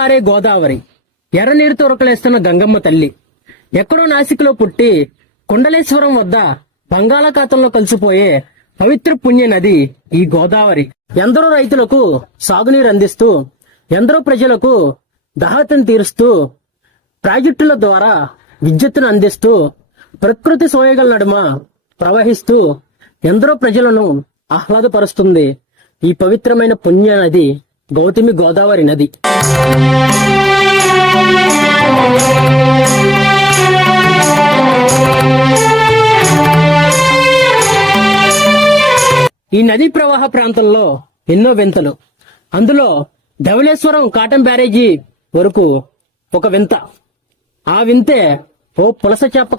పారే గోదావరి, ఎర్రనీరుతో ఉరకలేస్తున్న గంగమ్మ తల్లి. ఎక్కడో నాసిక్లో పుట్టి కుండలేశ్వరం వద్ద బంగాళాఖాతంలో కలిసిపోయే పవిత్ర పుణ్య నది ఈ గోదావరి. ఎందరో రైతులకు సాగునీరు అందిస్తూ, ఎందరో ప్రజలకు దాహతను తీరుస్తూ, ప్రాజెక్టుల ద్వారా విద్యుత్తును అందిస్తూ, ప్రకృతి సోయగల నడుమ ప్రవహిస్తూ ఎందరో ప్రజలను ఆహ్లాదపరుస్తుంది ఈ పవిత్రమైన పుణ్య నది గౌతమి గోదావరి నది. ఈ నదీ ప్రవాహ ప్రాంతంలో ఎన్నో వింతలు. అందులో ధవళేశ్వరం కాటన్ బ్యారేజీ వరకు ఒక వింత. ఆ వింతే ఓ పులస చేప